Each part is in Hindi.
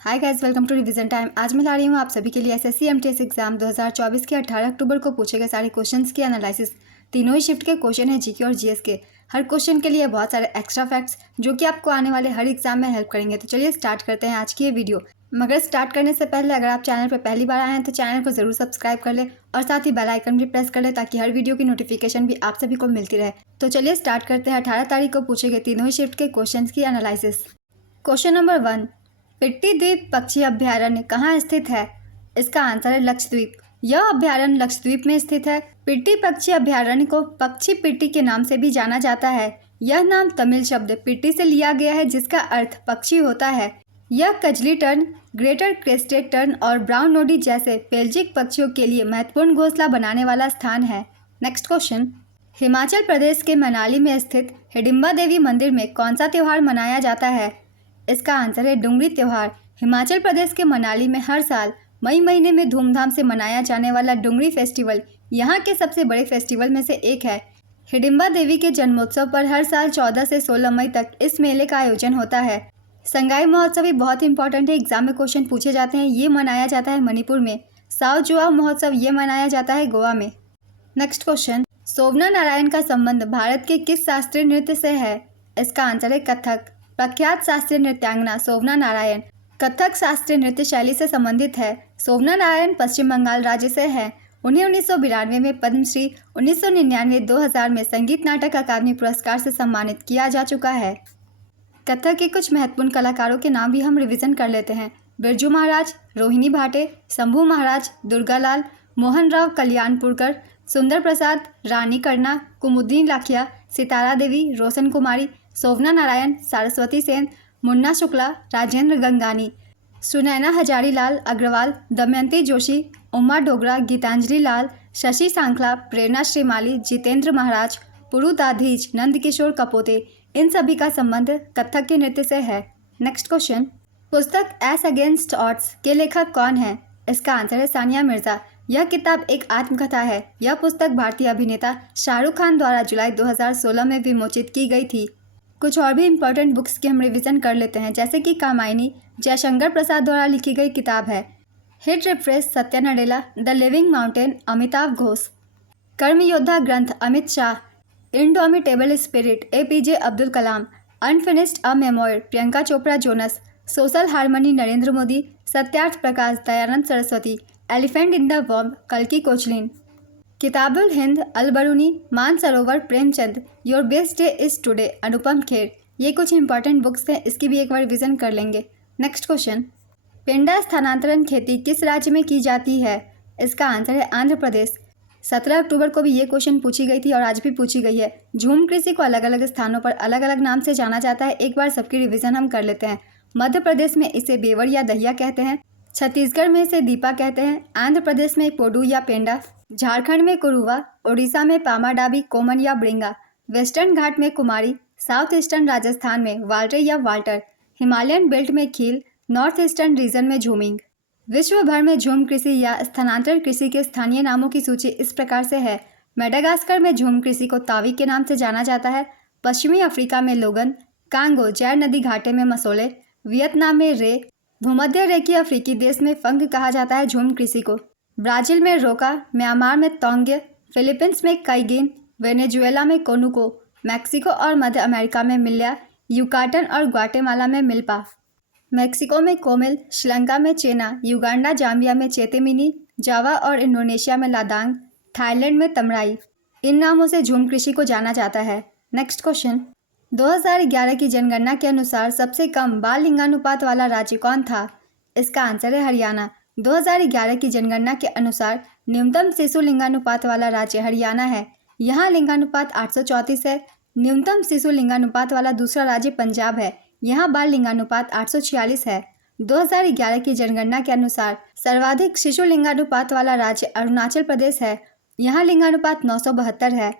Hi guys, welcome to revision time. आज मैं ला रही हूँ आप सभी के लिए एसएससी एमटीएस एग्जाम 2024 के 18 अक्टूबर को पूछे गए सारे क्वेश्चंस की एनालिसिस। तीनों ही शिफ्ट के क्वेश्चन है, जीके और जीएस के। हर क्वेश्चन के लिए बहुत सारे एक्स्ट्रा फैक्ट्स जो कि आपको आने वाले हर एग्जाम में हेल्प करेंगे। तो चलिए स्टार्ट करते हैं आज की ये वीडियो। मगर स्टार्ट करने से पहले अगर आप चैनल पर पहली बार आए हैं तो चैनल को जरूर सब्सक्राइब कर ले और साथ ही बेल आइकन भी प्रेस कर ले ताकि हर वीडियो की नोटिफिकेशन भी आप सभी को मिलती रहे। तो चलिए स्टार्ट करते हैं 18 तारीख को पूछे गए तीनों ही शिफ्ट के क्वेश्चन की एनालिसिस। क्वेश्चन नंबर 1, पिट्टी द्वीप पक्षी अभ्यारण्य कहाँ स्थित है? इसका आंसर है लक्षद्वीप। यह अभ्यारण्य लक्षद्वीप में स्थित है। पिट्टी पक्षी अभ्यारण्य को पक्षी पिट्टी के नाम से भी जाना जाता है। यह नाम तमिल शब्द पिट्टी से लिया गया है जिसका अर्थ पक्षी होता है। यह Kajli turn, greater crested turn और ब्राउन नोडी जैसे पेलजिक पक्षियों के लिए महत्वपूर्ण घोंसला बनाने वाला स्थान है। नेक्स्ट क्वेश्चन, हिमाचल प्रदेश के मनाली में स्थित हिडिंबा देवी मंदिर में कौन सा त्यौहार मनाया जाता है? इसका आंसर है डुंगरी त्यौहार। हिमाचल प्रदेश के मनाली में हर साल मई महीने में धूमधाम से मनाया जाने वाला डुंगरी फेस्टिवल यहाँ के सबसे बड़े फेस्टिवल में से एक है। हिडिंबा देवी के जन्मोत्सव पर हर साल 14 से 16 मई तक इस मेले का आयोजन होता है। संगाई महोत्सव भी बहुत इंपॉर्टेंट है, एग्जाम में क्वेश्चन पूछे जाते हैं। ये मनाया जाता है मणिपुर में। साओ जुआ महोत्सव ये मनाया जाता है गोवा में। नेक्स्ट क्वेश्चन, सोवना नारायण का संबंध भारत के किस शास्त्रीय नृत्य से है? इसका आंसर है कथक। प्रख्यात शास्त्रीय नृत्यांगना सोवना नारायण कथक शास्त्रीय नृत्य शैली से संबंधित है। सोवना नारायण पश्चिम बंगाल राज्य से है। उन्हें 1992 में पद्मश्री, 1999 2000 में संगीत नाटक अकादमी पुरस्कार से सम्मानित किया जा चुका है। कथक के कुछ महत्वपूर्ण कलाकारों के नाम भी हम रिवीजन कर लेते हैं। बिरजू महाराज, रोहिणी भाटे, शंभू महाराज, दुर्गालाल, मोहन राव कल्याणपुरकर, सुंदर प्रसाद, रानी करना, कुमुदनी लाखिया, सितारा देवी, रोशन कुमारी, सोवना नारायण, सरस्वती सेन, मुन्ना शुक्ला, राजेंद्र गंगानी, सुनैना हजारीलाल अग्रवाल, दमयंती जोशी, उमा डोगरा, गीतांजलि लाल, शशि सांखला, प्रेरणा श्रीमाली, जितेंद्र महाराज, पुरुदाधीज, नंदकिशोर कपोते, इन सभी का संबंध कथक के नृत्य से है। नेक्स्ट क्वेश्चन, पुस्तक एस अगेंस्ट ऑड्स के लेखक कौन है? इसका आंसर है सानिया मिर्जा। यह किताब एक आत्मकथा है। यह पुस्तक भारतीय अभिनेता शाहरुख खान द्वारा जुलाई 2016 में विमोचित की गई थी। कुछ और भी इम्पोर्टेंट बुक्स की हम रिवीजन कर लेते हैं, जैसे कि कामायनी जयशंकर प्रसाद द्वारा लिखी गई किताब है। Hit refresh Satya Nadella, the living mountain Amitabh Ghosh, कर्म योद्धा ग्रंथ Amit Shah, indomitable spirit APJ Abdul Kalam, unfinished a memoir Priyanka Chopra Jonas, social harmony Narendra Modi, Satyarth Prakash Dayanand Saraswati, elephant in the warm कल्की Koechlin, किताबुल Hind Al-Biruni, Mansarovar Premchand, your best day is today Anupam Kher. ये कुछ इंपॉर्टेंट बुक्स हैं, इसकी भी एक बार रिवीजन कर लेंगे। नेक्स्ट क्वेश्चन, पेंडा स्थानांतरण खेती किस राज्य में की जाती है? इसका आंसर है आंध्र प्रदेश। 17 अक्टूबर को भी ये क्वेश्चन पूछी गई थी और आज भी पूछी गई है। झूम कृषि को अलग अलग स्थानों पर अलग अलग नाम से जाना जाता है। एक बार सबकी रिवीजन हम कर लेते हैं। मध्य प्रदेश में इसे बेवर या दहिया कहते हैं, छत्तीसगढ़ में इसे दीपा कहते हैं, आंध्र प्रदेश में पोडू या पेंडा, झारखंड में कुरुवा, उड़ीसा में पामाडाबी, कोमन या ब्रिंगा, वेस्टर्न घाट में कुमारी, साउथ ईस्टर्न राजस्थान में वाल्टे या वाल्टर, हिमालयन बेल्ट में खील, नॉर्थ ईस्टर्न रीजन में झूमिंग। विश्व भर में झूम कृषि या स्थानांतरण कृषि के स्थानीय नामों की सूची इस प्रकार से है। मेडागास्कर में झूम कृषि को तावी के नाम से जाना जाता है। पश्चिमी अफ्रीका में लोगन, कांगो जैर नदी घाटे में मसोले, वियतनाम में रे, भूमध्य रेखीय अफ्रीकी देश में फंग कहा जाता है झूम कृषि को। ब्राजील में रोका, म्यांमार में तोंग्य, फिलीपींस में काइगिन, वेनेजुएला में कोनुको, मैक्सिको और मध्य अमेरिका में मिल्या, युकाटन और ग्वाटेमाला में मिल्पा, मैक्सिको में कोमिल, श्रीलंका में चेना, युगांडा जाम्बिया में चेतेमिनी, जावा और इंडोनेशिया में लादांग, थाईलैंड में तमराई। इन नामों से झूम कृषि को जाना जाता है। नेक्स्ट क्वेश्चन, 2011 की जनगणना के अनुसार सबसे कम बाल लिंगानुपात वाला राज्य कौन था? इसका आंसर है हरियाणा। 2011 की जनगणना के अनुसार न्यूनतम शिशु लिंगानुपात वाला राज्य हरियाणा है। यहाँ लिंगानुपात 834 है। न्यूनतम शिशु लिंगानुपात वाला दूसरा राज्य पंजाब है। यहाँ बाल लिंगानुपात 846 है। 2011 की जनगणना के अनुसार सर्वाधिक शिशु लिंगानुपात वाला राज्य अरुणाचल प्रदेश है। यहाँ लिंगानुपात 972 है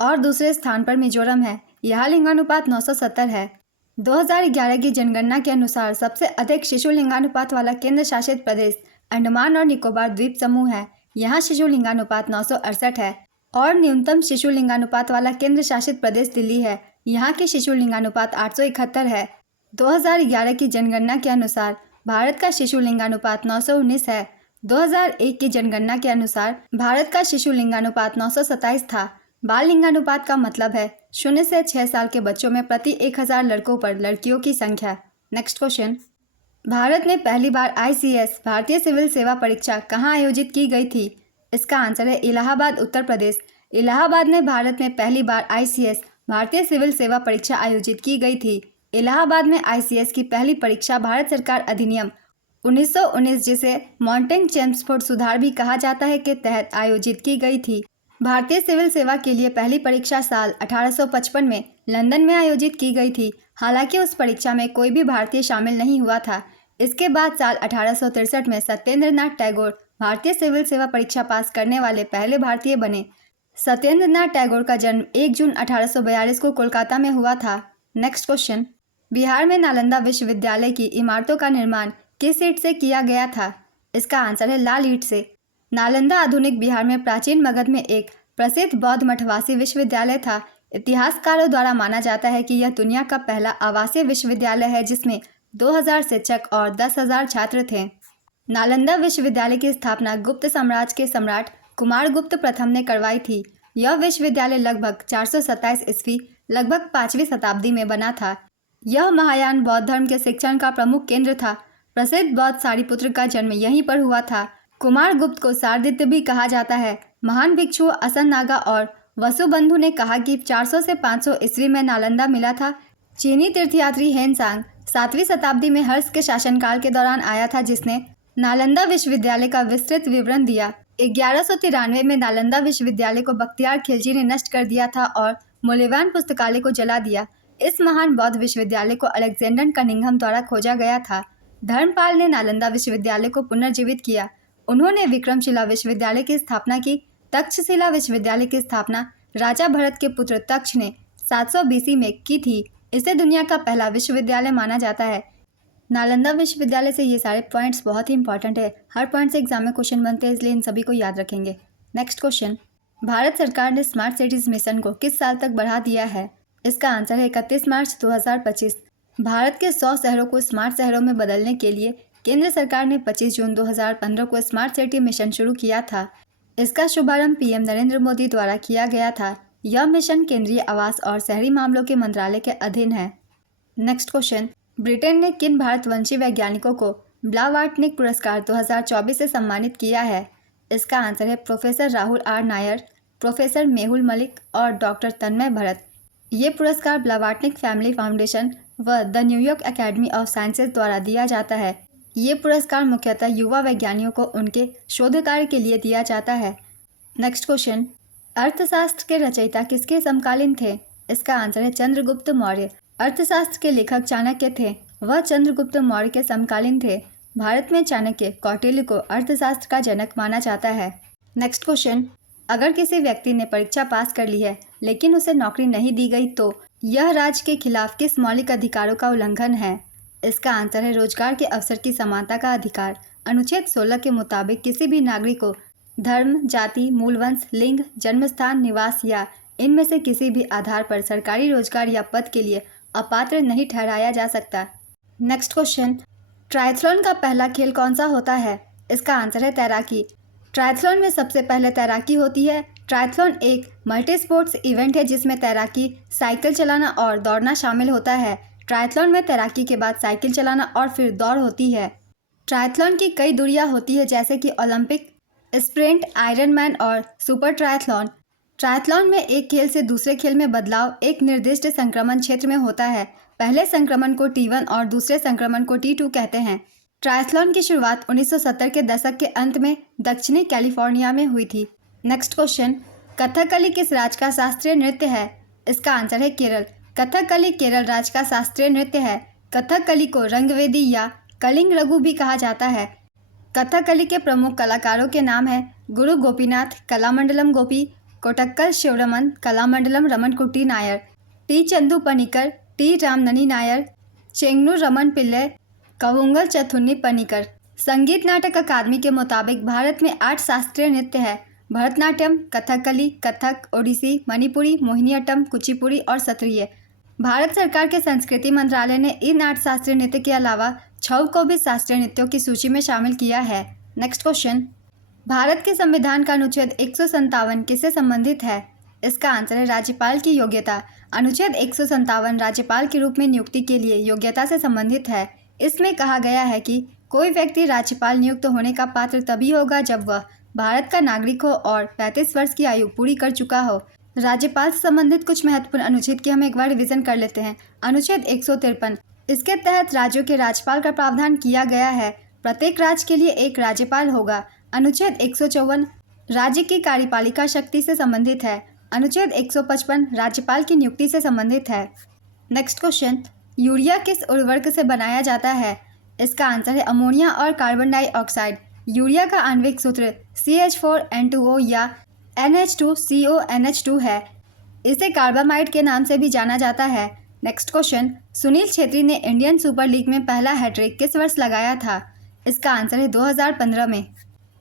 और दूसरे स्थान पर मिजोरम है। यहाँ लिंगानुपात 970 है। 2011 की जनगणना के अनुसार सबसे अधिक शिशु लिंगानुपात वाला केंद्र शासित प्रदेश अंडमान और निकोबार द्वीप समूह है। यहाँ शिशु लिंगानुपात 968 है और न्यूनतम शिशु लिंगानुपात वाला केंद्र शासित प्रदेश दिल्ली है। यहाँ के शिशु लिंगानुपात 871 है। 2011 की जनगणना के अनुसार भारत का शिशु लिंगानुपात 919 है। 2001 की जनगणना के अनुसार भारत का शिशु लिंगानुपात 927 था। बाल लिंगानुपात का मतलब है 0 से 6 साल के बच्चों में प्रति 1000 लड़कों पर लड़कियों की संख्या। नेक्स्ट क्वेश्चन, भारत में पहली बार ICS भारतीय सिविल सेवा परीक्षा कहाँ आयोजित की गई थी? इसका आंसर है इलाहाबाद, उत्तर प्रदेश। इलाहाबाद में भारत में पहली बार ICS भारतीय सिविल सेवा परीक्षा आयोजित की गई थी। इलाहाबाद में ICS की पहली परीक्षा भारत सरकार अधिनियम 1919, जिसे माउंटेन चेम्सफोर्ड सुधार भी कहा जाता है, के तहत आयोजित की गई थी। भारतीय सिविल सेवा के लिए पहली परीक्षा साल 1855 में लंदन में आयोजित की गई थी। हालांकि उस परीक्षा में कोई भी भारतीय शामिल नहीं हुआ था। इसके बाद साल 1863 में सत्येंद्र नाथ टैगोर भारतीय सिविल सेवा परीक्षा पास करने वाले पहले भारतीय बने। सत्येंद्र नाथ टैगोर का जन्म 1 जून 1842 को कोलकाता में हुआ था। नेक्स्ट क्वेश्चन, बिहार में नालंदा विश्वविद्यालय की इमारतों का निर्माण किस ईंट से किया गया था? इसका आंसर है लाल ईंट से। नालंदा आधुनिक बिहार में प्राचीन मगध में एक प्रसिद्ध बौद्ध मठवासी विश्वविद्यालय था। इतिहासकारों द्वारा माना जाता है कि यह दुनिया का पहला आवासीय विश्वविद्यालय है जिसमें 2000 शिक्षक और 10,000 छात्र थे। नालंदा विश्वविद्यालय की स्थापना गुप्त साम्राज्य के सम्राट कुमारगुप्त प्रथम ने करवाई थी। यह विश्वविद्यालय लगभग 427 ईस्वी लगभग 5वीं शताब्दी में बना था। यह महायान बौद्ध धर्म के शिक्षण का प्रमुख केंद्र था। प्रसिद्ध बौद्ध सारिपुत्र का जन्म यहीं पर हुआ था। कुमारगुप्त को शारदित्य भी कहा जाता है। महान भिक्षु असननागा और वसुबंधु ने कहा कि 400 से 500 ईस्वी में नालंदा मिला था। चीनी तीर्थयात्री हेनसांग 7वीं शताब्दी में हर्ष के शासनकाल के दौरान आया था, जिसने नालंदा विश्वविद्यालय का विस्तृत विवरण दिया। 1193 में नालंदा विश्वविद्यालय को बख्तियार खिलजी ने नष्ट कर दिया था और मूल्यवान पुस्तकालय को जला दिया। इस महान बौद्ध विश्वविद्यालय को अलेक्जेंडर कनिंघम द्वारा खोजा गया था। धर्मपाल ने नालंदा विश्वविद्यालय को पुनर्जीवित किया। उन्होंने विक्रमशिला विश्वविद्यालय की स्थापना की। तक्षशिला विश्वविद्यालय की स्थापना राजा भरत के पुत्र तक्ष ने 700 BC में की थी। इसे दुनिया का पहला विश्वविद्यालय माना जाता है। नालंदा विश्वविद्यालय से ये सारे पॉइंट्स बहुत ही इंपॉर्टेंट है। हर पॉइंट से एग्जाम में क्वेश्चन बनते हैं, इसलिए इन सभी को याद रखेंगे। नेक्स्ट क्वेश्चन, भारत सरकार ने स्मार्ट सिटीज मिशन को किस साल तक बढ़ा दिया है? इसका आंसर है 31 मार्च 2025। भारत के 100 शहरों को स्मार्ट शहरों में बदलने के लिए केंद्र सरकार ने 25 जून 2015 को स्मार्ट सिटी मिशन शुरू किया था। इसका शुभारंभ PM नरेंद्र मोदी द्वारा किया गया था। यह मिशन केंद्रीय आवास और शहरी मामलों के मंत्रालय के अधीन है। नेक्स्ट क्वेश्चन, ब्रिटेन ने किन भारतवंशी वैज्ञानिकों को ब्लावार्टनिक पुरस्कार 2024 से सम्मानित किया है? इसका आंसर है professor Rahul R Nair, professor Mehul Malik और डॉक्टर तन्मय भरत। ये पुरस्कार ब्लावार्टनिक फैमिली फाउंडेशन व the New York academy of sciences द्वारा दिया जाता है। ये पुरस्कार मुख्यतः युवा वैज्ञानिकों को उनके शोध कार्य के लिए दिया जाता है। नेक्स्ट क्वेश्चन, अर्थशास्त्र के रचयिता किसके समकालीन थे? इसका आंसर है चंद्रगुप्त मौर्य। अर्थशास्त्र के लेखक चाणक्य थे। वह चंद्रगुप्त मौर्य के समकालीन थे। भारत में चाणक्य कौटिल्य को अर्थशास्त्र का जनक माना जाता है। नेक्स्ट क्वेश्चन, अगर किसी व्यक्ति ने परीक्षा पास कर ली है लेकिन उसे नौकरी नहीं दी गई तो यह राज्य के खिलाफ किस मौलिक अधिकारों का उल्लंघन है? इसका आंसर है रोजगार के अवसर की समानता का अधिकार। अनुच्छेद 16 के मुताबिक किसी भी नागरिक को धर्म, जाति, मूलवंश, लिंग, जन्मस्थान, निवास या इनमें से किसी भी आधार पर सरकारी रोजगार या पद के लिए अपात्र नहीं ठहराया जा सकता। नेक्स्ट क्वेश्चन, ट्रायथलॉन का पहला खेल कौन सा होता है? इसका आंसर है तैराकी। ट्रायथलॉन में सबसे पहले तैराकी होती है। ट्रायथलॉन एक मल्टी स्पोर्ट्स इवेंट है जिसमें तैराकी, साइकिल चलाना और दौड़ना शामिल होता है। ट्रायथलॉन में तैराकी के बाद साइकिल चलाना और फिर दौड़ होती है। ट्रायथलॉन की कई दूरियां होती है जैसे कि ओलंपिक, स्प्रिंट, आयरनमैन और सुपर ट्रायथलॉन। ट्रायथलॉन में एक खेल से दूसरे खेल में बदलाव एक निर्दिष्ट संक्रमण क्षेत्र में होता है। पहले संक्रमण को T1 और दूसरे संक्रमण को T2 कहते हैं। ट्रायथलॉन की शुरुआत 1970 के दशक के अंत में दक्षिणी कैलिफोर्निया में हुई थी। नेक्स्ट क्वेश्चन, कथकली किस राज्य का शास्त्रीय नृत्य है? इसका आंसर है केरल। कथकली केरल राज्य का शास्त्रीय नृत्य है। कथकली को रंगवेदी या कलिंग रघु भी कहा जाता है। कथकली के प्रमुख कलाकारों के नाम हैं गुरु गोपीनाथ, कलामंडलम गोपी, कोटक्कल शिवरमन, कलामंडलम रमनकुट्टी नायर, टी चंदू पनिकर, टी रामननी नायर, चेंगनूर रमन पिल्ले, कवुंगल चथुन्नी पनिकर। संगीत नाटक अकादमी के मुताबिक भारत में 8 शास्त्रीय नृत्य है। भरतनाट्यम, कथकली, कथक, ओडिसी, मणिपुरी, मोहिनीअट्टम, कुचिपुड़ी और सत्रिय। भारत सरकार के संस्कृति मंत्रालय ने इन 8 शास्त्रीय नृत्य के अलावा 6 को भी शास्त्रीय नृत्यों की सूची में शामिल किया है। नेक्स्ट क्वेश्चन, भारत के संविधान का अनुच्छेद 157 किससे संबंधित है? इसका आंसर है राज्यपाल की योग्यता। अनुच्छेद 157 राज्यपाल के रूप में नियुक्ति के लिए योग्यता से संबंधित है। इसमें कहा गया है कि कोई व्यक्ति राज्यपाल नियुक्त होने का पात्र तभी होगा जब वह भारत का नागरिक हो और 35 वर्ष की आयु पूरी कर चुका हो। राज्यपाल से संबंधित कुछ महत्वपूर्ण अनुच्छेद की हम एक बार रिवीजन कर लेते हैं। अनुच्छेद 153, इसके तहत राज्यों के राज्यपाल का प्रावधान किया गया है। प्रत्येक राज्य के लिए एक राज्यपाल होगा। अनुच्छेद 154, राज्य की कार्यपालिका शक्ति से संबंधित है। अनुच्छेद 155 राज्यपाल की नियुक्ति से संबंधित है। नेक्स्ट क्वेश्चन, यूरिया किस उर्वरक से बनाया जाता है? इसका आंसर है अमोनिया और कार्बन डाइऑक्साइड। यूरिया का आणविक सूत्र CH4N2O या NH2CONH2 है। इसे कार्बामाइड के नाम से भी जाना जाता है। नेक्स्ट क्वेश्चन, सुनील छेत्री ने इंडियन सुपर लीग में पहला हैट्रिक किस वर्ष लगाया था? इसका आंसर है 2015 में।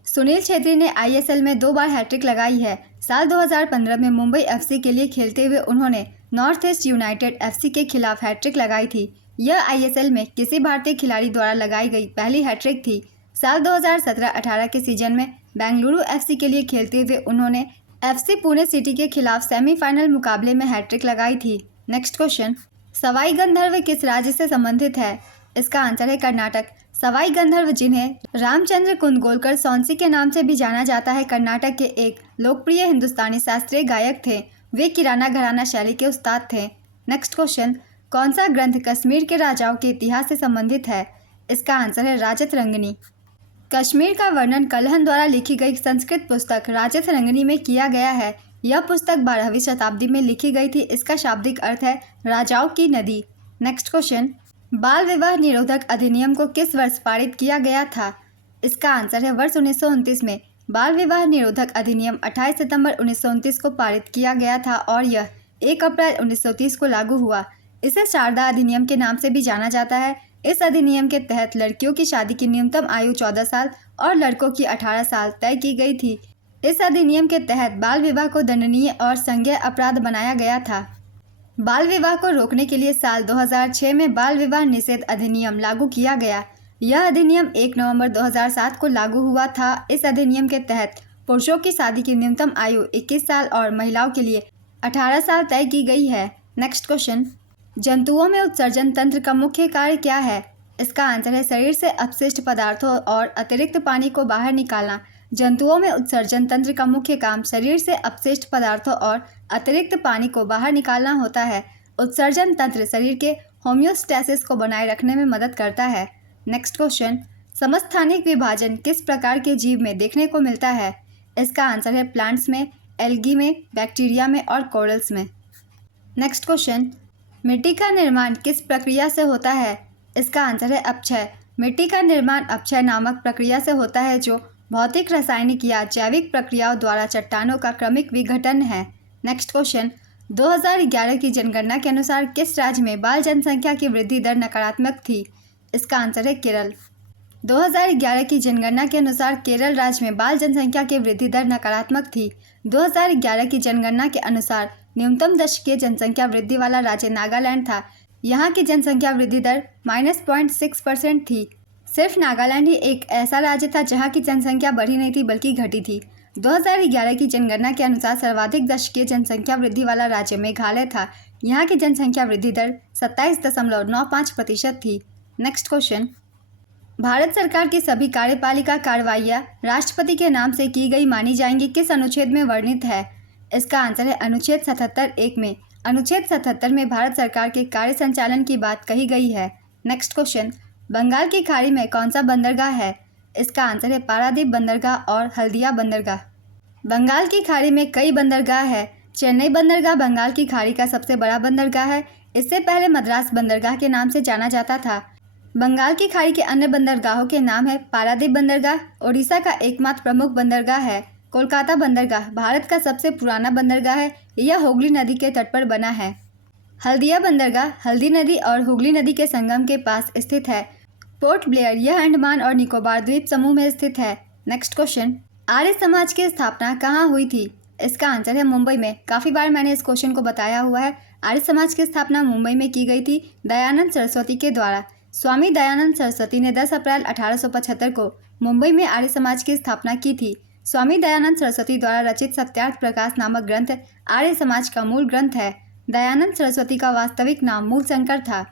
सुनील छेत्री ने ISL में 2 बार हैट्रिक लगाई है। साल 2015 में मुंबई FC के लिए खेलते हुए उन्होंने नॉर्थ ईस्ट यूनाइटेड FC के खिलाफ हैट्रिक लगाई थी। यह ISL में किसी भारतीय खिलाड़ी द्वारा लगाई गई पहली हैट्रिक थी। साल 2017-18 के सीजन में बेंगलुरु FC के लिए खेलते हुए उन्होंने FC पुणे सिटी के खिलाफ सेमीफाइनल मुकाबले में हैट्रिक लगाई थी। नेक्स्ट क्वेश्चन, सवाई गंधर्व किस राज्य से संबंधित है? इसका आंसर है कर्नाटक। सवाई गंधर्व, जिन्हें रामचंद्र कुंदगोलकर सौंसी के नाम से भी जाना जाता है, कर्नाटक के एक लोकप्रिय हिंदुस्तानी शास्त्रीय गायक थे। वे किराना घराना शैली के उस्ताद थे। नेक्स्ट क्वेश्चन, कौन सा ग्रंथ कश्मीर के राजाओं के इतिहास से संबंधित है? इसका आंसर है राजतरंगिणी। कश्मीर का वर्णन कल्हण द्वारा लिखी गई संस्कृत पुस्तक राजतरंगिणी में किया गया है। यह पुस्तक 12वीं शताब्दी में लिखी गई थी। इसका शाब्दिक अर्थ है राजाओं की नदी। नेक्स्ट क्वेश्चन, बाल विवाह निरोधक अधिनियम को किस वर्ष पारित किया गया था? इसका आंसर है वर्ष 1929 में। बाल विवाह निरोधक अधिनियम 28 सितंबर 1929 को पारित किया गया था और यह 1 अप्रैल 1930 को लागू हुआ। इसे शारदा अधिनियम के नाम से भी जाना जाता है। इस अधिनियम के तहत लड़कियों की शादी की न्यूनतम आयु 14 साल और लड़कों की 18 साल तय की गई थी। इस अधिनियम के तहत बाल विवाह को दंडनीय और संज्ञेय अपराध बनाया गया था। बाल विवाह को रोकने के लिए साल 2006 में बाल विवाह निषेध अधिनियम लागू किया गया। यह अधिनियम 1 नवंबर 2007 को लागू हुआ था। इस अधिनियम के तहत पुरुषों की शादी की न्यूनतम आयु 21 साल और महिलाओं के लिए 18 साल तय की गई है। नेक्स्ट क्वेश्चन, जंतुओं में उत्सर्जन तंत्र का मुख्य कार्य क्या है? इसका आंसर है शरीर से अपशिष्ट पदार्थों और अतिरिक्त पानी को बाहर निकालना। जंतुओं में उत्सर्जन तंत्र का मुख्य काम शरीर से अपशिष्ट पदार्थों और अतिरिक्त पानी को बाहर निकालना होता है। उत्सर्जन तंत्र शरीर के होम्योस्टैसिस को बनाए रखने में मदद करता है। नेक्स्ट क्वेश्चन, समस्थानिक विभाजन किस प्रकार के जीव में देखने को मिलता है? इसका आंसर है प्लांट्स में, एल्गी में, बैक्टीरिया में और कोरल्स में। नेक्स्ट क्वेश्चन, मिट्टी का निर्माण किस प्रक्रिया से होता है? इसका आंसर है अपक्षय। मिट्टी का निर्माण अपक्षय नामक प्रक्रिया से होता है, जो भौतिक, रासायनिक या जैविक प्रक्रियाओं द्वारा चट्टानों का क्रमिक विघटन है। नेक्स्ट क्वेश्चन, 2011 की जनगणना के अनुसार किस राज्य में बाल जनसंख्या की वृद्धि दर नकारात्मक थी? इसका आंसर है केरल। 2011 की जनगणना के अनुसार केरल राज्य में बाल जनसंख्या की वृद्धि दर नकारात्मक थी। 2011 की जनगणना के अनुसार न्यूनतम दशकीय जनसंख्या वृद्धि वाला राज्य नागालैंड था। यहाँ की जनसंख्या वृद्धि दर -0.6% थी। सिर्फ नागालैंड ही एक ऐसा राज्य था जहाँ की जनसंख्या बढ़ी नहीं थी बल्कि घटी थी। 2011 की जनगणना के अनुसार सर्वाधिक दशकीय जनसंख्या वृद्धि वाला राज्य मेघालय था। यहाँ की जनसंख्या वृद्धि दर 27.95% थी। नेक्स्ट क्वेश्चन, भारत सरकार की सभी कार्यपालिका कार्रवाइयाँ राष्ट्रपति के नाम से की गई मानी जाएंगी किस अनुच्छेद में वर्णित है? इसका आंसर है अनुच्छेद 77(1) में। अनुच्छेद 77 में भारत सरकार के कार्य संचालन की बात कही गई है। नेक्स्ट क्वेश्चन, बंगाल की खाड़ी में कौन सा बंदरगाह है? इसका आंसर है पारादीप बंदरगाह और हल्दिया बंदरगाह। बंगाल की खाड़ी में कई बंदरगाह है। चेन्नई बंदरगाह बंगाल की खाड़ी का सबसे बड़ा बंदरगाह है। इससे पहले मद्रास बंदरगाह के नाम से जाना जाता था। बंगाल की खाड़ी के अन्य बंदरगाहों के नाम है पारादीप बंदरगाह, ओडिशा का एकमात्र प्रमुख बंदरगाह है। कोलकाता बंदरगाह भारत का सबसे पुराना बंदरगाह है। यह हुगली नदी के तट पर बना है। हल्दिया बंदरगाह हल्दी नदी और हुगली नदी के संगम के पास स्थित है। पोर्ट ब्लेयर यह अंडमान और निकोबार द्वीप समूह में स्थित है। नेक्स्ट क्वेश्चन, आर्य समाज की स्थापना कहाँ हुई थी? इसका आंसर है मुंबई में। काफ़ी बार मैंने इस क्वेश्चन को बताया हुआ है। आर्य समाज की स्थापना मुंबई में की गई थी दयानंद सरस्वती के द्वारा। स्वामी दयानंद सरस्वती ने 10 अप्रैल 1875 को मुंबई में आर्य समाज की स्थापना की थी। स्वामी दयानंद सरस्वती द्वारा रचित सत्यार्थ प्रकाश नामक ग्रंथ आर्य समाज का मूल ग्रंथ है। दयानंद सरस्वती का वास्तविक नाम मूलशंकर था।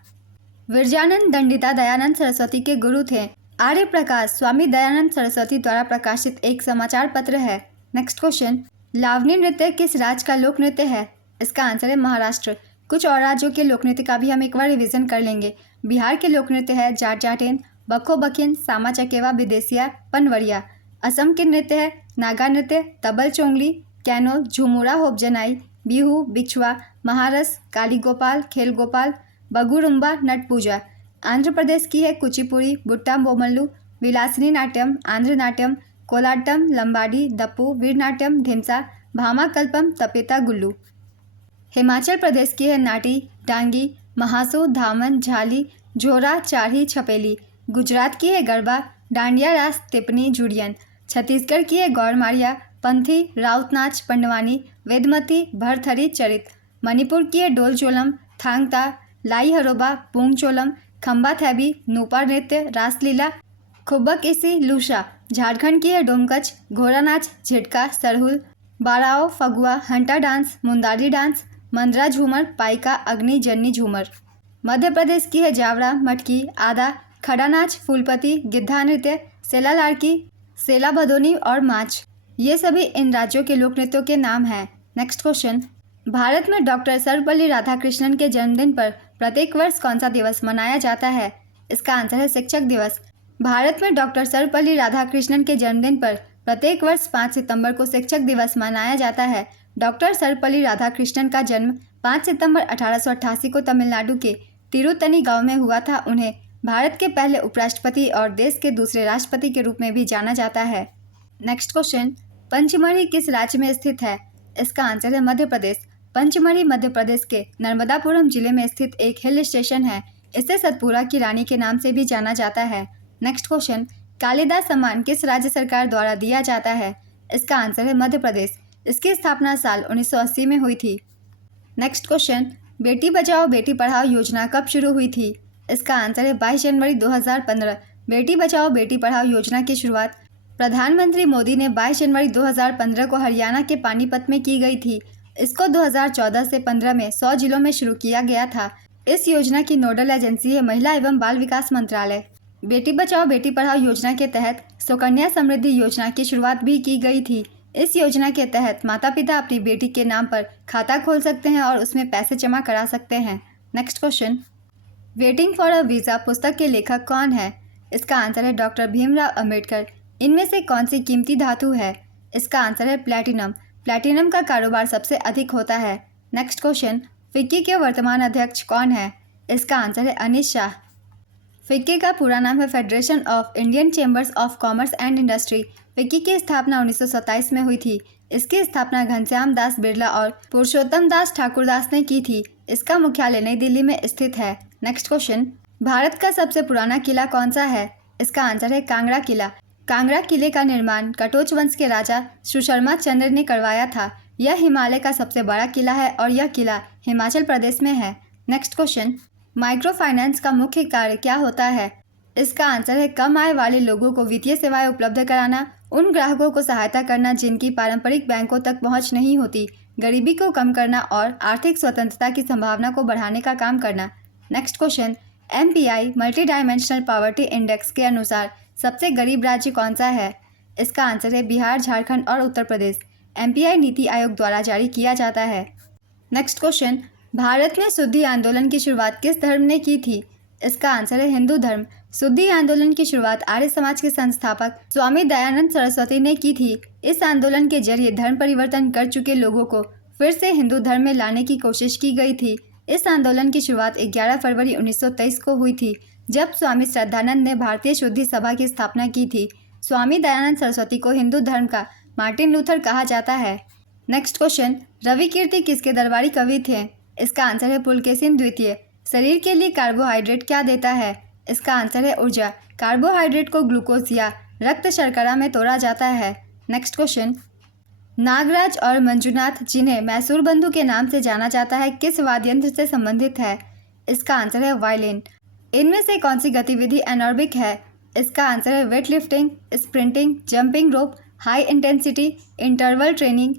विरजानंद दंडिता दयानंद सरस्वती के गुरु थे। आर्य प्रकाश स्वामी दयानंद सरस्वती द्वारा प्रकाशित एक समाचार पत्र है। नेक्स्ट क्वेश्चन, लावनी नृत्य किस राज्य का लोक नृत्य है? इसका आंसर है महाराष्ट्र। कुछ और राज्यों के लोक नृत्य का भी हम एक बार रिवीजन कर लेंगे। बिहार के लोक नृत्य है जाट जाटेन, बखो बखिन, सामा चकेवा, विदेसिया, पनवरिया। असम के नृत्य है नागा नृत्य, तबल चोंगली, कैनो, झुमुरा, होपजनाई, बिहू, बिछुआ, महारस, काली गोपाल, खेल गोपाल, बगुरुम्बा, नट पूजा। आंध्र प्रदेश की है कुचिपुड़ी, बुट्टा बोमल्लू, विलासिनी नाट्यम, आंध्र नाट्यम, कोलाटम, लंबाडी, दप्पू, वीर नाट्यम, ढिंसा, भामा कल्पम, तपेता गुल्लू। हिमाचल प्रदेश की है नाटी, डांगी, महासू, धामन, झाली, झोरा, चारही, छपेली। गुजरात की है गरबा, डांडिया रास, तिपनी, जुड़ियन। छत्तीसगढ़ की है गौरमारिया, पंथी, राउत नाच, पंडवानी, वेदमती, भरथरी, चरित। मणिपुर की है डोल चोलम, थांगता, लाई हरोबा, पूंग चोलम, खम्बा थैबी, नूपा नृत्य, रासलीला, खुब्बक इसी, लूशा। झारखंड की है डोमकच, घोड़ा नाच, झिटका, सरहुल, बाराओ, फगुआ, हंटा डांस, मुंदारी डांस, मंदरा झूमर, पाइका, अग्नि, जन्नी झूमर। मध्य प्रदेश की है जावरा, मटकी, आदा, खड़ा नाच, फूलपति, गिद्धा नृत्य, सेला लाड़की, सेला भदोनी और माच। ये सभी इन राज्यों के लोक नृत्यों के नाम हैं। नेक्स्ट क्वेश्चन, भारत में डॉक्टर सर्वपल्ली राधाकृष्णन के जन्मदिन पर प्रत्येक वर्ष कौन सा दिवस मनाया जाता है? इसका आंसर है शिक्षक दिवस। भारत में डॉक्टर सर्वपल्ली राधाकृष्णन के जन्मदिन पर प्रत्येक वर्ष 5 सितंबर को शिक्षक दिवस मनाया जाता है। डॉक्टर सर्वपल्ली राधाकृष्णन का जन्म 5 सितंबर 1888 को तमिलनाडु के तिरुतनी गांव में हुआ था। उन्हें भारत के पहले उपराष्ट्रपति और देश के दूसरे राष्ट्रपति के रूप में भी जाना जाता है। नेक्स्ट क्वेश्चन, पंचमढ़ी किस राज्य में स्थित है? इसका आंसर है मध्य प्रदेश। पंचमढ़ी मध्य प्रदेश के नर्मदापुरम जिले में स्थित एक हिल स्टेशन है। इसे सतपुरा की रानी के नाम से भी जाना जाता है। नेक्स्ट क्वेश्चन, कालिदास सम्मान किस राज्य सरकार द्वारा दिया जाता है? इसका आंसर है मध्य प्रदेश। इसकी स्थापना साल 1980 में हुई थी। नेक्स्ट क्वेश्चन, बेटी बचाओ बेटी पढ़ाओ योजना कब शुरू हुई थी? इसका आंसर है 22 जनवरी 2015। बेटी बचाओ बेटी पढ़ाओ योजना की शुरुआत प्रधानमंत्री मोदी ने 22 जनवरी 2015 को हरियाणा के पानीपत में की गई थी। इसको 2014 से 15 में 100 जिलों में शुरू किया गया था। इस योजना की नोडल एजेंसी है महिला एवं बाल विकास मंत्रालय। बेटी बचाओ बेटी पढ़ाओ योजना के तहत सुकन्या समृद्धि योजना की शुरुआत भी की गई थी। इस योजना के तहत माता पिता अपनी बेटी के नाम पर खाता खोल सकते हैं और उसमें पैसे जमा करा सकते हैं। Next question, waiting for a visa पुस्तक के लेखक कौन है? इसका आंसर है डॉक्टर भीमराव अंबेडकर। इनमें से कौन सी कीमती धातु है? इसका आंसर है प्लैटिनम। प्लैटिनम का कारोबार सबसे अधिक होता है। नेक्स्ट क्वेश्चन, फिक्की के वर्तमान अध्यक्ष कौन है? इसका आंसर है अनिश शाह। फिक्की का पूरा नाम है federation of Indian chambers of commerce and industry. FICCI की स्थापना 1927 में हुई थी। इसकी स्थापना घनश्याम दास बिरला और पुरुषोत्तम दास ठाकुरदास ने की थी। इसका मुख्यालय नई दिल्ली में स्थित है। नेक्स्ट क्वेश्चन, भारत का सबसे पुराना किला कौन सा है? इसका आंसर है कांगड़ा किला। कांगड़ा किले का निर्माण कटोच वंश के राजा सुशर्मा चंद्र ने करवाया था। यह हिमालय का सबसे बड़ा किला है और यह किला हिमाचल प्रदेश में है। नेक्स्ट क्वेश्चन, माइक्रो फाइनेंस का मुख्य कार्य क्या होता है? इसका आंसर है कम आय वाले लोगों को वित्तीय सेवाएं उपलब्ध कराना, उन ग्राहकों को सहायता करना जिनकी पारंपरिक बैंकों तक पहुंच नहीं होती, गरीबी को कम करना और आर्थिक स्वतंत्रता की संभावना को बढ़ाने का काम करना। Next question, MPI multi dimensional poverty index के अनुसार सबसे गरीब राज्य कौन सा है? इसका आंसर है बिहार, झारखंड और उत्तर प्रदेश। MPI नीति आयोग द्वारा जारी किया जाता है। नेक्स्ट क्वेश्चन, भारत में शुद्धि आंदोलन की शुरुआत किस धर्म ने की थी? इसका आंसर है हिंदू धर्म। शुद्धि आंदोलन की शुरुआत आर्य समाज के संस्थापक स्वामी दयानंद सरस्वती ने की थी। इस आंदोलन के जरिए धर्म परिवर्तन कर चुके लोगों को फिर से हिंदू धर्म में लाने की कोशिश की गई थी। इस आंदोलन की शुरुआत 11 फरवरी 1923 को हुई थी, जब स्वामी श्रद्धानंद ने भारतीय शुद्धि सभा की स्थापना की थी। स्वामी दयानंद सरस्वती को हिंदू धर्म का मार्टिन लूथर कहा जाता है। नेक्स्ट क्वेश्चन, रवि कीर्ति किसके दरबारी कवि थे? इसका आंसर है पुलकेशिन द्वितीय। शरीर के लिए कार्बोहाइड्रेट क्या देता है? इसका आंसर है ऊर्जा। कार्बोहाइड्रेट को ग्लूकोज या रक्त शर्करा में तोड़ा जाता है। नेक्स्ट क्वेश्चन, नागराज और मंजूनाथ, जिन्हें मैसूर बंधु के नाम से जाना जाता है, किस वाद्ययंत्र से संबंधित है? इसका आंसर है वायलिन। इनमें से कौन सी गतिविधि एनॉर्बिक है? इसका आंसर है weight lifting, sprinting, jumping rope, high intensity interval training,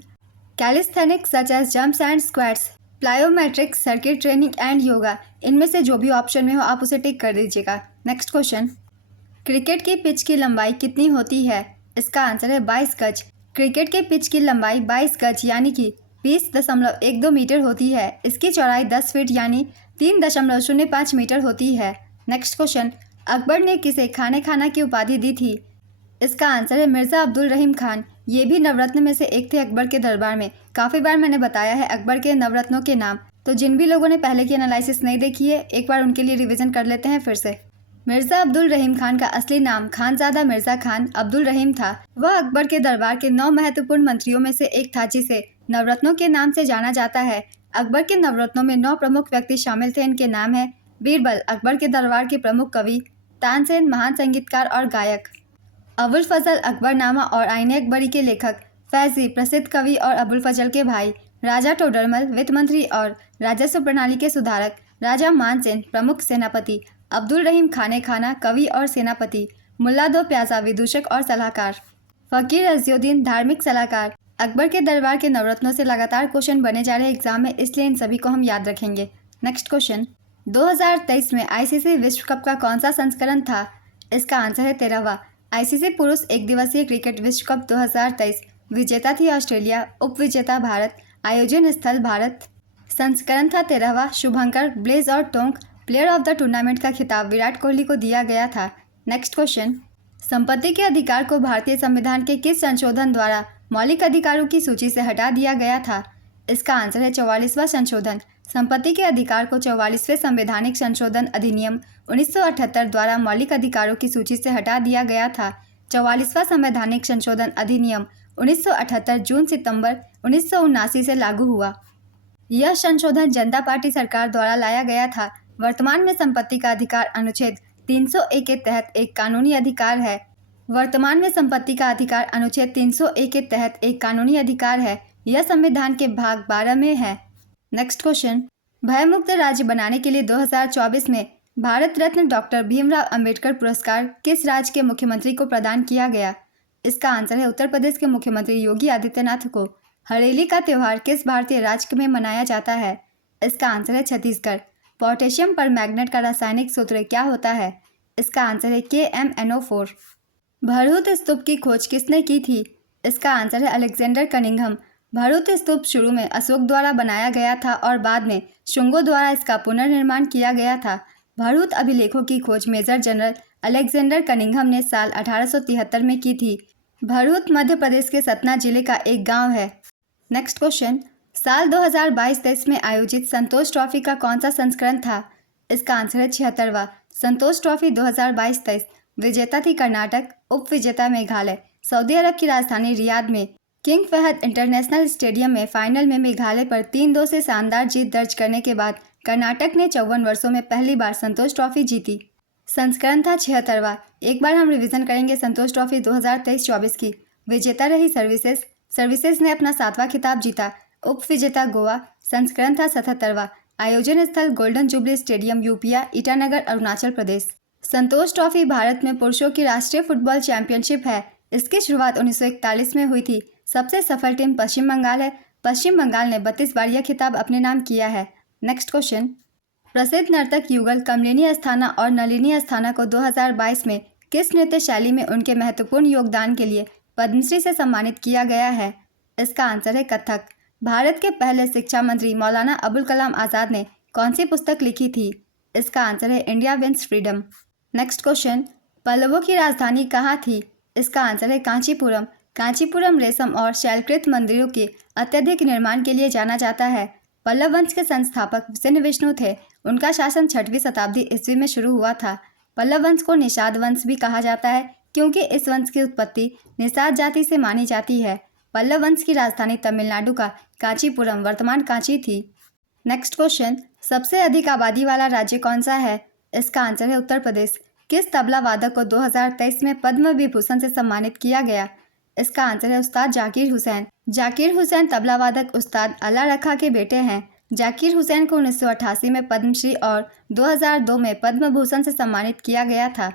calisthenics such as jumps and squats, plyometric, circuit training and yoga. इनमें से जो भी ऑप्शन में हो आप उसे टिक कर दीजिएगा। नेक्स्ट क्वेश्चन, क्रिकेट की पिच की लंबाई कितनी होती है? इसका आंसर है 22 गज। क्रिकेट के पिच की लंबाई 22 गज यानी कि 20.12 मीटर होती है। इसकी चौड़ाई 10 फीट यानी 3.05 मीटर होती है। नेक्स्ट क्वेश्चन, अकबर ने किसे खाने खाना की उपाधि दी थी? इसका आंसर है मिर्ज़ा अब्दुल रहीम खान। ये भी नवरत्न में से एक थे अकबर के दरबार में। काफ़ी बार मैंने बताया है अकबर के नवरत्नों के नाम, तो जिन भी लोगों ने पहले की एनालिसिस नहीं देखी है एक बार उनके लिए रिवीजन कर लेते हैं फिर से। मिर्ज़ा अब्दुल रहीम खान का असली नाम खानज़ादा मिर्ज़ा खान अब्दुल रहीम था। वह अकबर के दरबार के 9 महत्वपूर्ण मंत्रियों में से एक था जिसे नवरत्नों के नाम से जाना जाता है। अकबर के नवरत्नों में 9 प्रमुख व्यक्ति शामिल थे। इनके नाम है बीरबल, अकबर के दरबार के प्रमुख कवि, तानसेन, महान संगीतकार और गायक, अबुल फजल, अकबरनामा और आईने अकबरी के लेखक, फैजी, प्रसिद्ध कवि और अबुल फजल के भाई, राजा टोडरमल, वित्त मंत्री और राजस्व प्रणाली के सुधारक, राजा मानसेन, प्रमुख सेनापति, अब्दुल रहीम खाने खाना, कवि और सेनापति, मुल्ला दो प्याजा, विदूषक और सलाहकार, फ़कीर अज़्युद्दीन, धार्मिक सलाहकार। अकबर के दरबार के नवरत्नों से लगातार क्वेश्चन बने जा रहे एग्जाम में, इसलिए इन सभी को हम याद रखेंगे। नेक्स्ट क्वेश्चन, 2023 में आईसीसी विश्व कप का कौन सा संस्करण था? इसका आंसर है 13वां। आईसीसी पुरुष एक दिवसीय क्रिकेट विश्व कप 2023, विजेता थी ऑस्ट्रेलिया, उप विजेता भारत, आयोजन स्थल भारत, संस्करण था 13वां। शुभंकर, ब्लेज और Tonk, player of the tournament का खिताब विराट कोहली को दिया गया था। नेक्स्ट क्वेश्चन, संपत्ति के अधिकार को भारतीय संविधान के किस संशोधन द्वारा मौलिक अधिकारों की सूची से हटा दिया गया था? इसका आंसर है 44वां संशोधन। संपत्ति के अधिकार को 44वें संवैधानिक संशोधन अधिनियम 1978 द्वारा मौलिक अधिकारों की सूची से हटा दिया गया था। 44वां संवैधानिक संशोधन अधिनियम 1978 जून सितंबर 1979 से लागू हुआ। यह संशोधन जनता पार्टी सरकार द्वारा लाया गया था। वर्तमान में संपत्ति का अधिकार अनुच्छेद 301 के तहत एक कानूनी अधिकार है। वर्तमान में संपत्ति का अधिकार अनुच्छेद 301 के तहत एक कानूनी अधिकार है। यह संविधान के भाग 12 में है। नेक्स्ट क्वेश्चन, भयमुक्त राज्य बनाने के लिए 2024 में भारत रत्न डॉक्टर भीमराव अंबेडकर पुरस्कार किस राज्य के मुख्यमंत्री को प्रदान किया गया? इसका आंसर है उत्तर प्रदेश के मुख्यमंत्री योगी आदित्यनाथ को। हरेली का त्यौहार किस भारतीय राज्य में मनाया जाता है? इसका आंसर है छत्तीसगढ़। पोटेशियम पर मैग्नेट का रासायनिक सूत्र क्या होता है? इसका आंसर है KMnO4। भरहुत स्तूप की खोज किसने की थी? इसका आंसर है अलेक्जेंडर कनिंघम। भरहुत स्तूप शुरू में अशोक द्वारा बनाया गया था और बाद में शुंगों द्वारा इसका पुनर्निर्माण किया गया था। भरहुत अभिलेखों की खोज मेजर जनरल अलेक्जेंडर कनिंघम ने साल 1873 में की थी। भरहुत मध्य प्रदेश के सतना जिले का एक गांव है। नेक्स्ट क्वेश्चन, साल 2022-23 में आयोजित संतोष ट्रॉफी का कौन सा संस्करण था? इसका आंसर है 76वां। संतोष ट्रॉफी 2022-23 विजेता थी कर्नाटक, उप विजेता मेघालय। सऊदी अरब की राजधानी रियाद में किंग फहद इंटरनेशनल स्टेडियम में फाइनल में मेघालय पर 3-2 से शानदार जीत दर्ज करने के बाद कर्नाटक ने 54 वर्षों में पहली बार संतोष ट्रॉफी जीती। संस्करण था 76वां। एक बार हम रिवीजन करेंगे संतोष ट्रॉफी 2023-24 की। विजेता रही सर्विसेज ने अपना 7वां खिताब जीता। उप विजेता गोवा। संस्करण था 77वां। आयोजन स्थल गोल्डन जुबली स्टेडियम, यूपिया, ईटानगर, अरुणाचल प्रदेश। संतोष ट्रॉफी भारत में पुरुषों की राष्ट्रीय फुटबॉल चैंपियनशिप है। इसकी शुरुआत 1941 में हुई थी। सबसे सफल टीम पश्चिम बंगाल है। पश्चिम बंगाल ने 32 बार यह खिताब अपने नाम किया है। नेक्स्ट क्वेश्चन, प्रसिद्ध नर्तक युगल कमलिनी अस्थाना और नलिनी अस्थाना को 2022 में किस नृत्य शैली में उनके महत्वपूर्ण योगदान के लिए पद्मश्री से सम्मानित किया गया है? इसका आंसर है कथक। भारत के पहले शिक्षा मंत्री मौलाना अबुल कलाम आज़ाद ने कौन सी पुस्तक लिखी थी? इसका आंसर है India Wins Freedom. Next question, पल्लवों की राजधानी कहाँ थी? इसका आंसर है कांचीपुरम। कांचीपुरम रेशम और शैलकृत मंदिरों के अत्यधिक निर्माण के लिए जाना जाता है। पल्लव वंश के संस्थापक सिंह विष्णु थे। उनका शासन 6वीं शताब्दी ईस्वी में शुरू हुआ था। पल्लव वंश को निषाद वंश भी कहा जाता है क्योंकि इस वंश की उत्पत्ति निषाद जाति से मानी जाती है। पल्लव वंश की राजधानी तमिलनाडु का कांचीपुरम वर्तमान कांची थी। नेक्स्ट क्वेश्चन, सबसे अधिक आबादी वाला राज्य कौन सा है? इसका आंसर है उत्तर प्रदेश। किस तबला वादक को 2023 में पद्म विभूषण से सम्मानित किया गया? इसका आंसर है उस्ताद जाकिर हुसैन। जाकिर हुसैन तबला वादक उस्ताद अल्लाह रखा के बेटे हैं। जाकिर हुसैन को 1988 में पद्मश्री और 2002 में पद्म भूषण से सम्मानित किया गया था।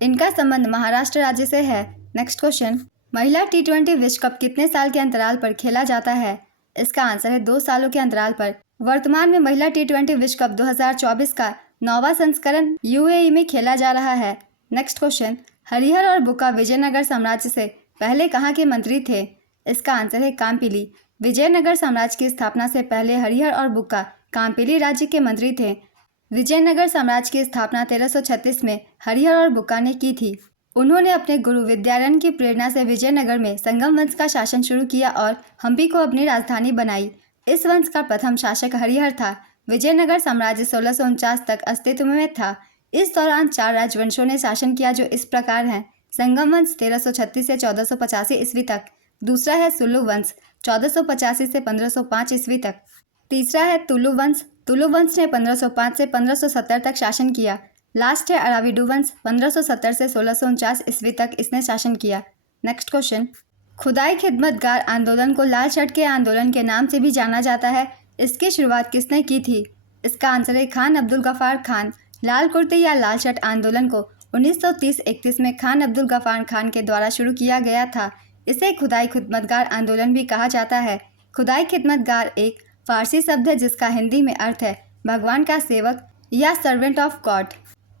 इनका संबंध महाराष्ट्र राज्य से है। नेक्स्ट क्वेश्चन, महिला T20 विश्व कप कितने साल के अंतराल पर खेला जाता है? इसका आंसर है 2 सालों के अंतराल पर। वर्तमान में महिला T20 विश्व कप 2024 का 9वां संस्करण UAE में खेला जा रहा है। नेक्स्ट क्वेश्चन, हरिहर और बुक्का विजयनगर साम्राज्य से पहले कहाँ के मंत्री थे? इसका आंसर है कांपिली। विजयनगर साम्राज्य की स्थापना से पहले हरिहर और बुक्का कांपिली राज्य के मंत्री थे। विजयनगर साम्राज्य की स्थापना 1336 में हरिहर और बुक्का ने की थी। उन्होंने अपने गुरु विद्यारण्य की प्रेरणा से विजयनगर में संगम वंश का शासन शुरू किया और हम्पी को अपनी राजधानी बनाई। इस वंश का प्रथम शासक हरिहर था। विजयनगर साम्राज्य 1649 तक अस्तित्व में था। इस दौरान 4 राजवंशों ने शासन किया जो इस प्रकार हैं। संगम वंश 1336 से 1485 ईस्वी तक। दूसरा है सुलु वंश 1485 से 1505 ईस्वी तक। तीसरा है तुलु वंश। तुलु वंश ने 1505 से 1570 तक शासन किया। लास्ट है अराविडु वंश 1570 से 1649 ईस्वी तक इसने शासन किया। नेक्स्ट क्वेश्चन, खुदाई खिदमतगार आंदोलन को लाल शर्ट के आंदोलन के नाम से भी जाना जाता है। इसकी शुरुआत किसने की थी? इसका आंसर है खान अब्दुल गफ्फार खान। लाल कुर्ते या लाल शर्ट आंदोलन को 1930-31 में खान अब्दुल गफ्फार खान के द्वारा शुरू किया गया था। इसे खुदाई खिदमतगार आंदोलन भी कहा जाता है। खुदाई खिदमतगार एक फारसी शब्द है जिसका हिंदी में अर्थ है भगवान का सेवक या सर्वेंट ऑफ गॉड।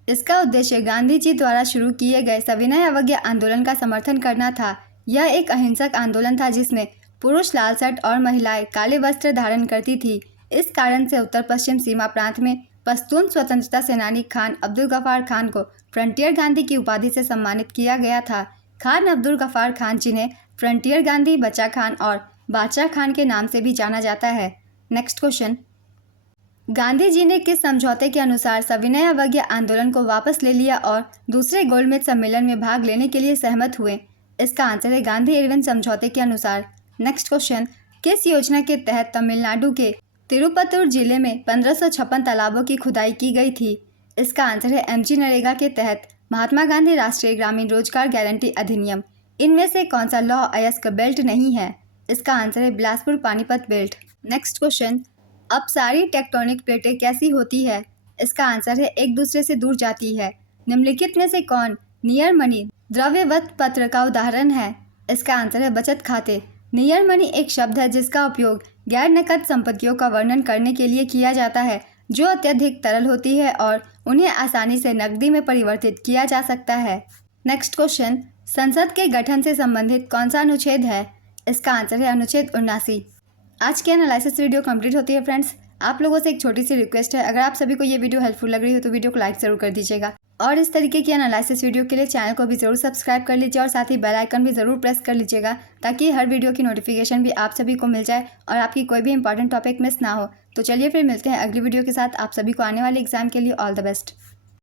इसका उद्देश्य गांधी जी द्वारा शुरू किए गए सविनय अवज्ञा आंदोलन का समर्थन करना था। यह एक अहिंसक आंदोलन था जिसमें पुरुष लाल शर्ट और महिलाएं काले वस्त्र धारण करती थी। इस कारण से उत्तर पश्चिम सीमा प्रांत में पश्तून स्वतंत्रता सेनानी खान अब्दुल गफ्फार खान को फ्रंटियर गांधी की उपाधि से सम्मानित किया गया था। खान अब्दुल गफ्फार खान जिन्हें फ्रंटियर गांधी, बच्चा खान और बादशाह खान के नाम से भी जाना जाता है। नेक्स्ट क्वेश्चन, गांधी जी ने किस समझौते के अनुसार सविनय अवज्ञा आंदोलन को वापस ले लिया और दूसरे गोलमेज सम्मेलन में भाग लेने के लिए सहमत हुए? इसका आंसर है गांधी इरविन समझौते के अनुसार। नेक्स्ट क्वेश्चन, किस योजना के तहत तमिलनाडु के तिरुपतुर जिले में 1556 तालाबों की खुदाई की गई थी? इसका आंसर है MG नरेगा के तहत महात्मा गांधी राष्ट्रीय ग्रामीण रोजगार गारंटी अधिनियम। इनमें से कौन सा लौह अयस्क बेल्ट नहीं है? इसका आंसर है Bilaspur Panipat belt. Next question, अपसारी टेक्टोनिक प्लेटें कैसी होती है? इसका आंसर है एक दूसरे से दूर जाती है। निम्नलिखित में से कौन नियर मनी द्रव्यवत पत्र का उदाहरण है? इसका आंसर है बचत खाते। नियर मनी एक शब्द है जिसका उपयोग गैर नकद संपत्तियों का वर्णन करने के लिए किया जाता है जो अत्यधिक तरल होती है और उन्हें आसानी से नकदी में परिवर्तित किया जा सकता है। नेक्स्ट क्वेश्चन, संसद के गठन से संबंधित कौन सा अनुच्छेद है? इसका आंसर है अनुच्छेद 79। आज की एनालिसिस वीडियो कंप्लीट होती है फ्रेंड्स। आप लोगों से एक छोटी सी रिक्वेस्ट है, अगर आप सभी को ये वीडियो हेल्पफुल लग रही हो तो वीडियो को लाइक ज़रूर कर दीजिएगा और इस तरीके की एनालिसिस वीडियो के लिए चैनल को भी ज़रूर सब्सक्राइब कर लीजिए और साथ ही बेल आइकन भी ज़रूर प्रेस कर लीजिएगा ताकि हर वीडियो की नोटिफिकेशन भी आप सभी को मिल जाए और आपकी कोई भी इंपॉर्टेंट टॉपिक मिस ना हो। तो चलिए फिर मिलते हैं अगली वीडियो के साथ। आप सभी को आने वाले एग्जाम के लिए ऑल द बेस्ट।